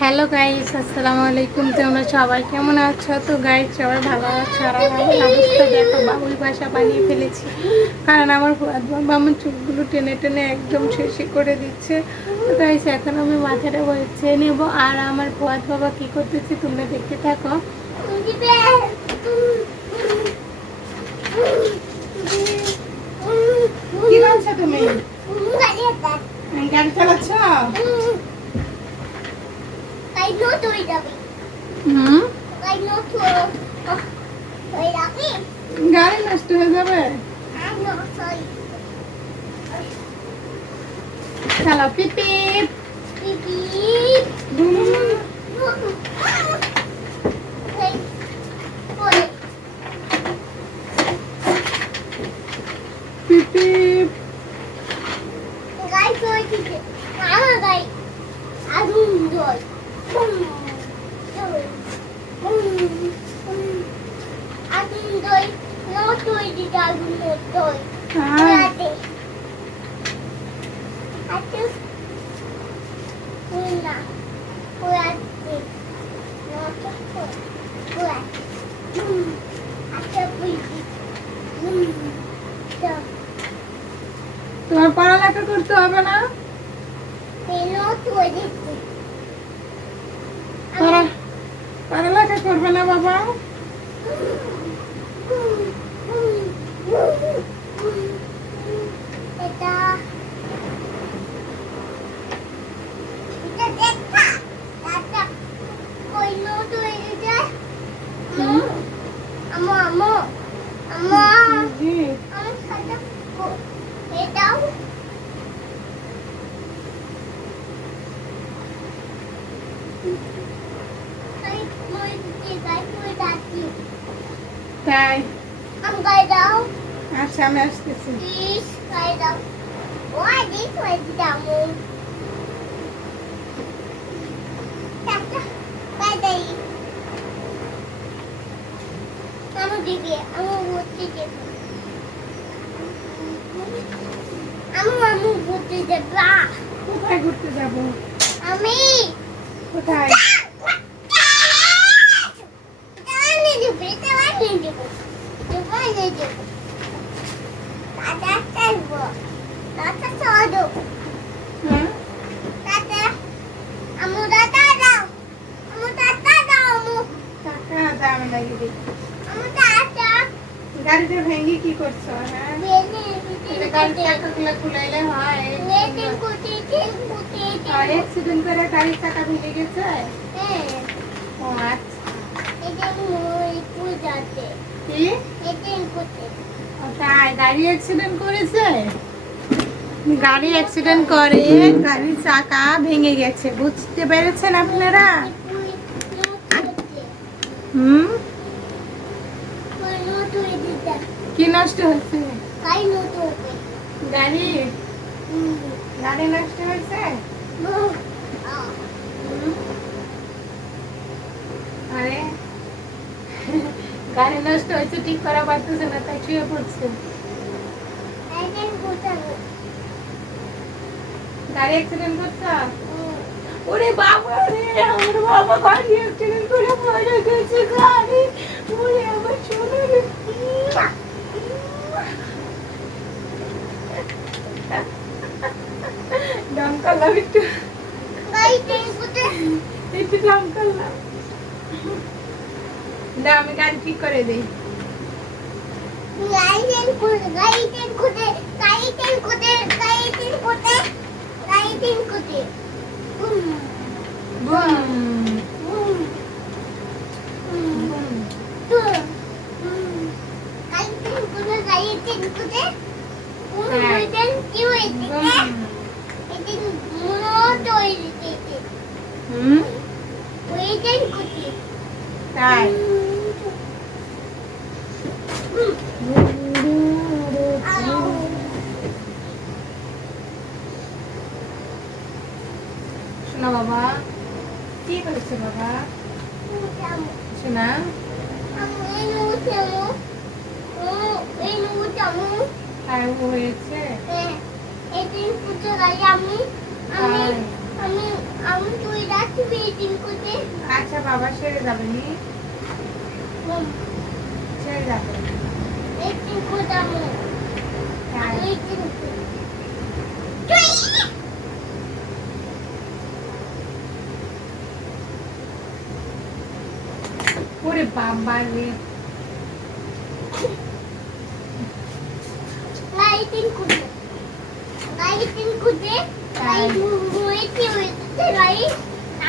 Hello guys, আসসালামু আলাইকুম। তোমরা সবাই কেমন আছো? তো গাইস সবাই ভালো আছো? আর আমার অবস্থা দেখো, বাবুই বাসা বানিয়ে ফেলেছি। কারণ আমার ফুয়াদ বাবা আমার চুলগুলো টেনে টেনে একদম শেষে করে দিচ্ছে। তো গাইস এখন আমি মাথাটা বসে নেবো, আর আমার ফুয়াদ বাবা কি করতেছে তোমরা দেখতে থাকো। কি করছো তুমি? গাড়ি চালাচ্ছ? গাড়ি নষ্ট হয়ে যাবে। চালাও পিপি পিপি। তোমার পড়ালেখা করতে হবে না? পড়ালেখা করবে না বাবা? তাই আচ্ছা, আমি আসতেছি। কোথায় ঘুরতে যাবো? কোথায়? গাড়িতে ভেঙে কি করছো? হ্যাঁ, গাড়ির চাকাগুলো খুলাইলে হয়। অ্যাক্সিডেন্ট করে গাড়ির চাকা ভেঙে গেছে? ও আচ্ছা। কি? তাই গাড়ি অ্যাক্সিডেন্ট করেছে? গাড়ি অ্যাক্সিডেন্ট করে গাড়ির চাকা ভেঙে গেছে, বুঝতে পেরেছেন আপনারা? কি নষ্ট হচ্ছে? গাড়ি গাড়ি নষ্ট হয়েছে? আরে গাড়ি নষ্ট হয়েছে, ঠিক করা পারতেছে না, তাই শুয়ে পড়ছে। গাড়ি অ্যাক্সিডেন্ট করছে? ওরে বাবা রে, আমার বাবা গাড়ি অ্যাক্সিডেন্ট করে মারা গেছে। গাড়ি ওরে আমার সোনা রে। দাম করলাম একটু, একটু দাম করলাম। না, আমি গাড়ি ঠিক করে দিই। তাই শোনা বাবা, কি করেছে বাবা? শোনা হয়েছে। আমি আমি তুই রাখবি মিটিং করতে আচ্ছা বাবা সেরে যাবে নি সেরে যাবে মিটিং করতাম হ্যাঁ। মিটিং ওরে বাবা রে লাইটিং করতে লাইটিং করতে লাইট মুইতে হইতে লাইট